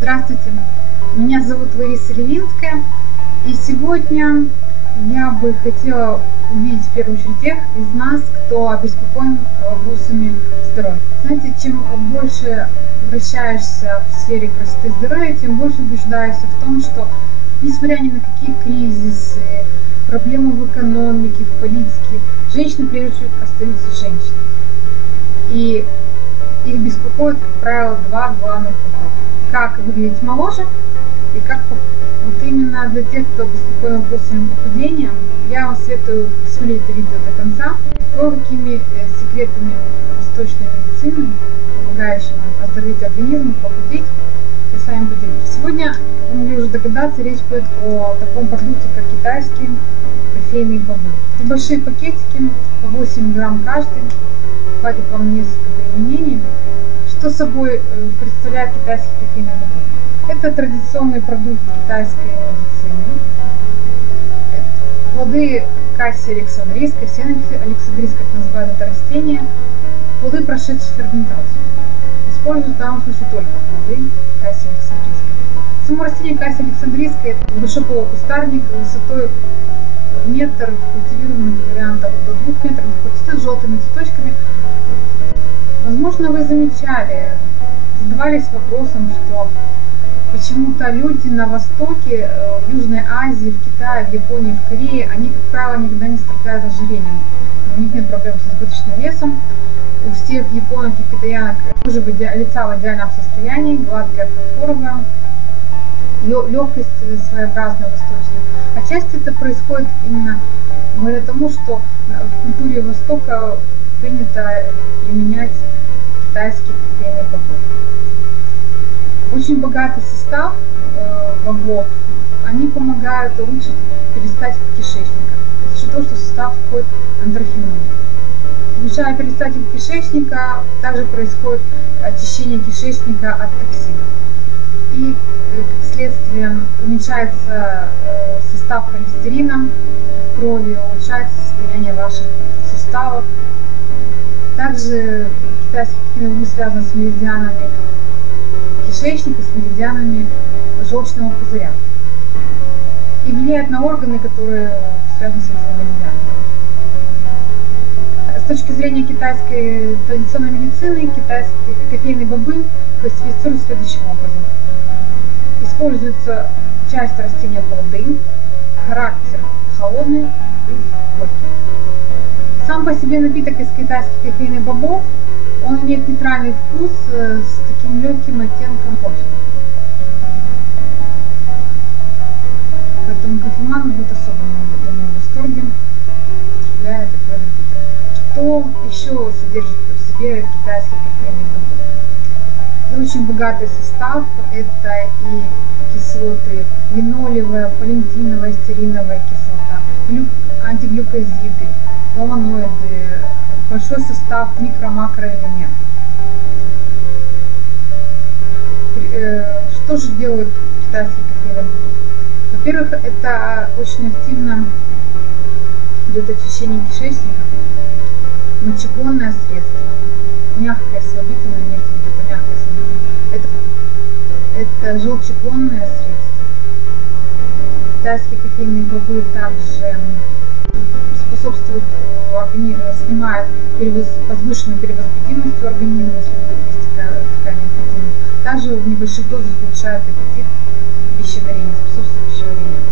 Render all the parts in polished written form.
Здравствуйте, меня зовут Лариса Левинская, и сегодня я бы хотела увидеть в первую очередь тех из нас, кто обеспокоен вопросами здоровья. Знаете, чем больше вращаешься в сфере красоты и здоровья, тем больше убеждаешься в том, что несмотря ни на какие кризисы, проблемы в экономике, в политике, женщины прежде всего остаются женщинами. И их беспокоит, как правило, два главных вопроса. Как выглядеть моложе и как похудеть. Вот именно для тех, кто обеспокоен вопросами похудения, я вам советую посмотреть это видео до конца. Кое-какими секретами восточной медицины, помогающими нам оздоровить организм, похудеть, я с вами поделюсь. Сегодня, вы могли уже догадаться, речь пойдет о таком продукте, как китайские кофейные бобы. Это большие пакетики, по 8 грамм каждый, хватит вам несколько применений. Что собой представляет китайский кофейный бобы? Это традиционный продукт китайской медицины. Плоды кассии александрийской, сена александрийской, как называют это растение, плоды, прошедшие ферментацию. Используют в данном случае только плоды кассии александрийской. Само растение кассии александрийской – это большой полукустарник высотой метр, культивированных вариантов до 2 метров, с желтыми цветочками. Возможно, вы замечали, задавались вопросом, что почему-то люди на Востоке, в Южной Азии, в Китае, в Японии, в Корее, они, как правило, никогда не страдают ожирением. У них нет проблем с избыточным весом. У всех японок и китаянок кожа лица в идеальном состоянии, гладкая, фарфоровая, легкость своеобразная, восточная. Отчасти это происходит именно благодаря тому, что в культуре Востока принято применять китайские кофейные бобы. Очень богатый состав бобов, они помогают улучшить перистальтику кишечника, за счет того, что в состав входит антрофенол. Улучшая перистальтику кишечника, также происходит очищение кишечника от токсинов. И, как следствие, уменьшается состав холестерина в крови, улучшается состояние ваших суставов. Также китайские кофейные бобы связаны с меридианами кишечника, с меридианами желчного пузыря и влияет на органы, которые связаны с этими меридианами. С точки зрения китайской традиционной медицины, китайские кофейные бобы классифицируют следующим образом. Используется часть растения плоды, характер холодный и горький. Сам по себе напиток из китайских кофейных бобов, он имеет нейтральный вкус с таким легким оттенком кофе. Поэтому кофеман будет особо, думаю, в восторге, употребляя такой напиток. Что еще содержит в себе китайские кофейные бобы? Это очень богатый состав, это и кислоты, линолевая, палентиновая, стериновая кислота, антиглюкозиды, флавоноиды, большой состав микро-макроэлементов. Что же делают китайские кофейные бобы? Во-первых, это очень активно идет очищение кишечника, мочегонное средство, мягкое слабительное, имеется в виду, это мягкое слабительное, это желчегонное средство. Китайские кофейные бобы также способствуют, снимает возвышенную перевозбудимость у организма, если есть такая необходимость. Также в небольших дозах улучшает аппетит, пищеварение, способствует пищеварению.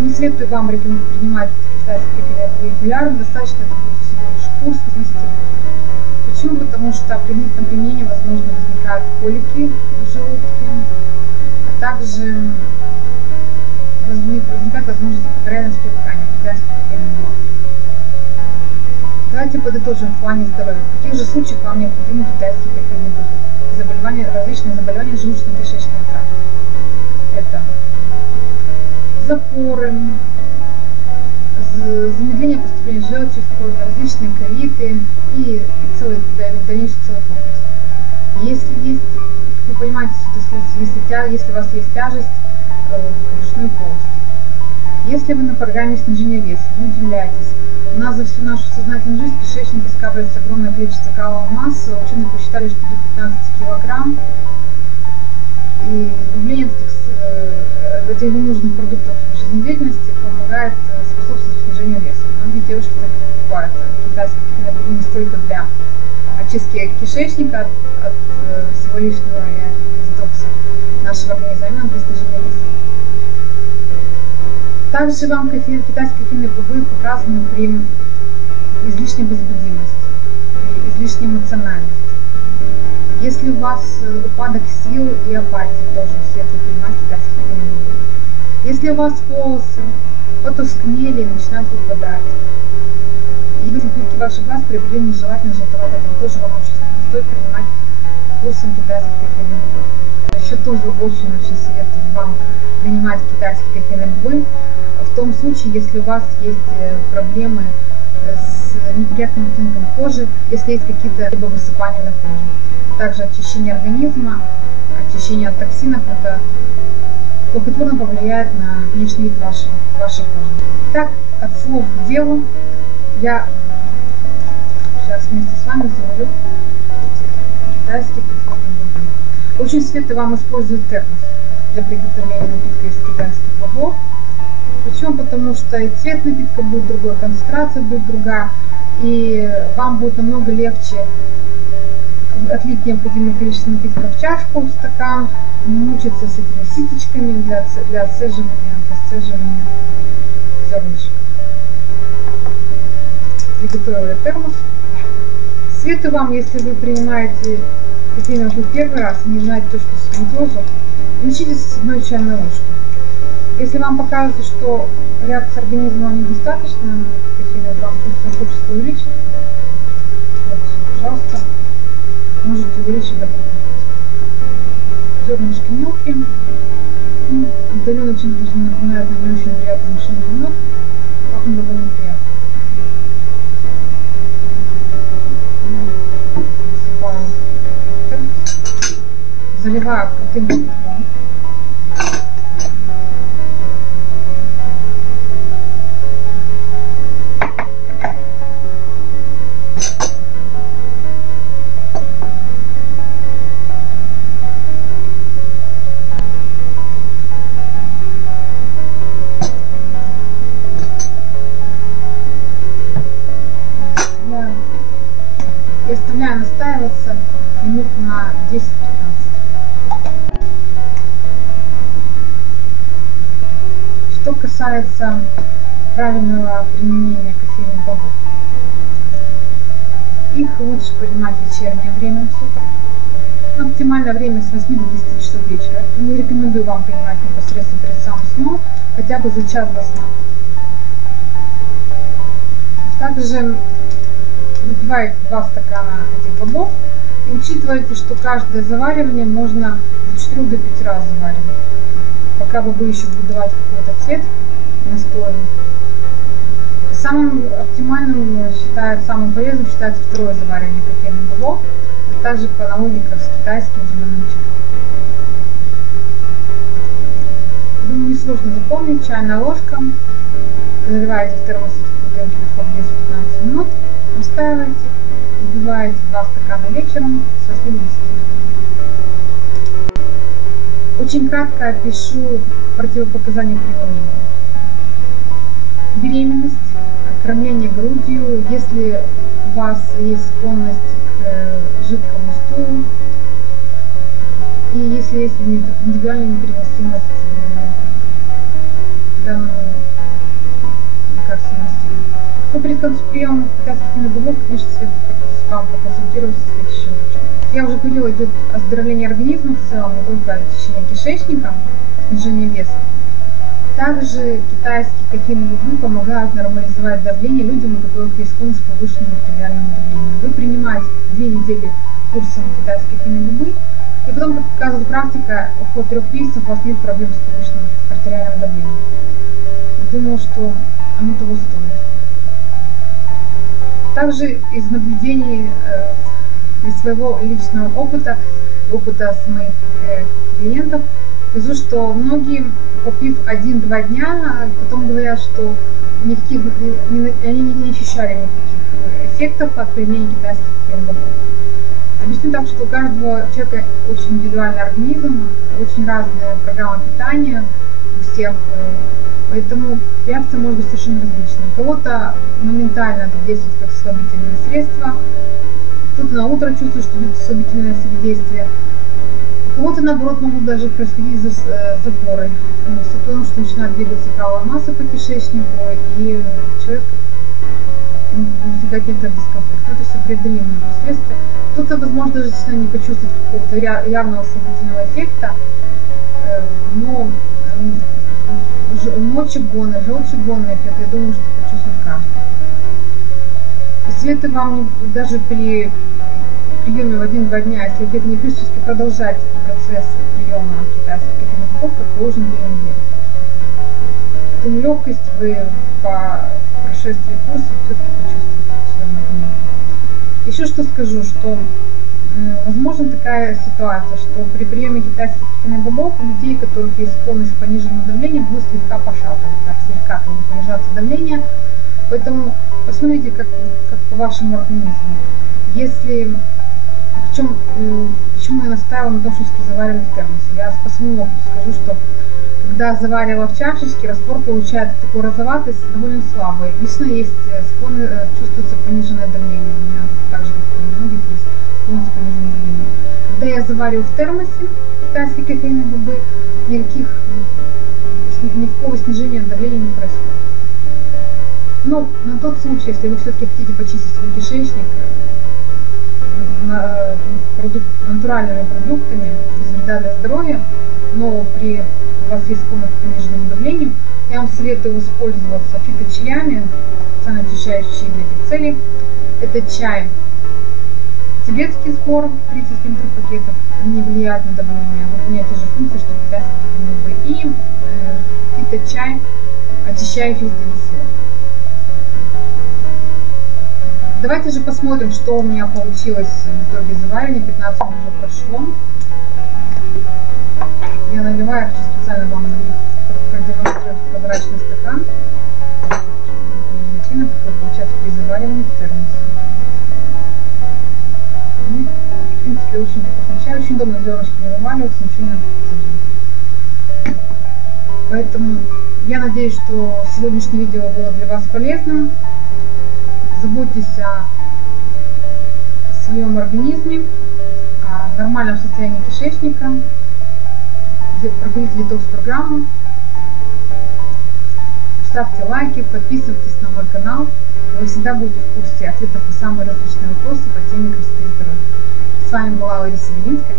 Не советую вам принимать китайские кофейные бобы регулярно, достаточно это будет всего лишь курс. Почему? Потому что при длительном применении, возможно, возникают колики в желудке, а также возникает возможность погорячности привыкания к китайским кофейным бобам. Давайте подытожим в плане здоровья. В каких же случаях вам необходимы китайские кофейные бобы? Различные заболевания желудочно-кишечного тракта. Это запоры, замедление поступления желчи в кровь, различные колиты и дальнейший целый комплекс. Если вы понимаете, если у вас есть тяжесть в брюшной полости, если вы на программе снижения веса, не удивляйтесь. У нас за всю нашу сознательную жизнь в кишечнике скапливается огромное количество каловой массы. Ученые посчитали, что до 15 килограмм И избавление от этих ненужных продуктов жизнедеятельности помогает способствовать снижению веса. Многие девушки так покупают китайские не столько для очистки кишечника от всего лишнего и детокса нашего организма, именно для снижения веса. Также вам китайские кофейные бобы показаны при излишней возбудимости, при излишней эмоциональности. Если у вас упадок сил и апатия, тоже советую принимать китайские кофейные бобы. Если у вас волосы потускнели и начинают выпадать, и белки ваших глаз приобрели нежелательный желтоватый оттенок, тоже вам очень стоит принимать курсом китайских кофейных бобов. Еще тоже очень-очень советую вам принимать китайские кофейные бобы в том случае, если у вас есть проблемы с неприятным оттенком кожи, если есть какие-то либо высыпания на коже. Также очищение организма, очищение от токсинов, это благотворно повлияет на внешний вид вашей кожи. Так, от слов к делу, я сейчас вместе с вами заварю китайские кофейные бобы. Очень советую вам использовать термос для приготовления напитка из китайских бобов. Почему? Потому что и цвет напитка будет другой, концентрация будет другая, и вам будет намного легче отлить необходимое количество напитка в чашку, в стакан, не мучиться с этими ситечками для отцеживания зернышек. Приготовила я термос. Советую вам, если вы принимаете кофейный напиток первый раз и не знаете точно свою дозу, начните с 1 чайной ложки. Если вам покажется, что реакция организма недостаточно на кофейный, вам хочется увеличить, вот, пожалуйста, можете увеличить до 5. Зернышки мелкие, отдаленно чем-то напоминает на не очень приятный машинный мед, пахнет довольно приятно. Засыпаем, заливаю крутым кипятком. И оставляю настаиваться минут на 10-15. Что касается правильного применения кофейных бобов, их лучше принимать в вечернее время суток. Оптимальное время с 8 до 10 часов вечера. Не рекомендую вам принимать непосредственно перед самым сном, хотя бы за час до сна. Также выпиваете 2 стакана этих бобов и учитывайте, что каждое заваривание можно от 4 до 5 раз заваривать, пока бобы еще будут давать какой-то цвет настойный. Самым оптимальным самым полезным считается второе заваривание кофейных бобов, также по аналогии как с китайским зеленым чаем. Думаю, несложно запомнить. Чайная ложка, заливаете в термос крутым кипятком 10-15 минут, настаиваете, выпиваете 2 стакана вечером с 8 до 10. Очень кратко опишу противопоказания применения. Беременность, кормление грудью, если у вас есть склонность к жидкому стулу, и если есть индивидуальная непереносимость данного лекарственного стиля. Но при приеме китайских бобов, конечно, следует вам проконсультироваться с лечащим врачом. Я уже говорила, идет оздоровление организма в целом, не только очищение кишечника, снижение веса. Также китайские кофейные бобы помогают нормализовать давление людям, у которых есть склонность к повышенному артериальному давлению. Вы принимаете 2 недели курсом китайские кофейные бобы, и потом, как показывает практика, около 3 месяцев у вас нет проблем с повышенным артериальным давлением. Я думаю, что оно того стоит. Также из наблюдений, из своего личного опыта с моих клиентов, скажу, что многие, попив 1-2 дня, потом говорят, что они не ощущали никаких эффектов от применения китайских кофейных бобов. Объясню так, что у каждого человека очень индивидуальный организм, очень разная программа питания у всех, поэтому реакция может быть совершенно различной. У кого-то моментально это действует как слабительное средство, кто-то на утро чувствует, что будет слабительное действие, у кого-то наоборот могут даже происходить запоры, потому что начинает двигаться каловая масса по кишечнику, и человек возникает некоторый дискомфорт. Но это все преодолимые последствия. Кто-то, возможно, даже действительно не почувствует какого-то явного слабительного эффекта, но мочегонный, желчегонный эффект, я думаю, что почувствует каждый. Советую вам даже при приеме в 1-2 дня, если вы не все-таки продолжать процесс приема китайских кофейных бобов, то должен 2 недели. Поэтому легкость вы по прошествии курса все-таки почувствуете в своем организме. Еще что скажу, что возможна такая ситуация, что при приеме китайских кофейных бобов у людей, у которых есть склонность к пониженному давлению, будет слегка пошатывать, так слегка понижаться давление. Поэтому посмотрите, как по вашему организму. Если почему я настаивала на том, что заваривать в термосе. Я по своему опыту скажу, что когда заваривала в чашечке, раствор получает такую розоватость довольно слабый. Естественно, есть чувствуется пониженное давление. У меня также, как у многих, есть склонность к пониженному давлению. Когда я завариваю в термосе китайские кофейные бобы, никакого снижения давления не происходит. Но на тот случай, если вы все-таки хотите почистить свой кишечник натуральными продуктами, без вреда для здоровья, но у вас есть склонность к пониженному давлению, я вам советую воспользоваться фиточаями, специально очищающие для этих целей. Это чай тибетский сбор, 30 мл пакетов, они влияют на давление, выполняют те же функции, что китайские кофейные бобы, и фиточай, очищающий для весов. Давайте же посмотрим, что у меня получилось в итоге заваривания. 15 минут уже прошло. Я наливаю, хочу специально вам продемонстрировать прозрачный стакан. Видите, какой получается при заваривании в термосе. В принципе, очень вкусный чай. Очень удобно, зернышки не вываливаются, ничего не надо. Поэтому я надеюсь, что сегодняшнее видео было для вас полезным. Заботьтесь о своем организме, о нормальном состоянии кишечника, проходите детокс-программу, ставьте лайки, подписывайтесь на мой канал, вы всегда будете в курсе ответов на самые различные вопросы по теме красоты и здоровья. С вами была Лариса Велинская.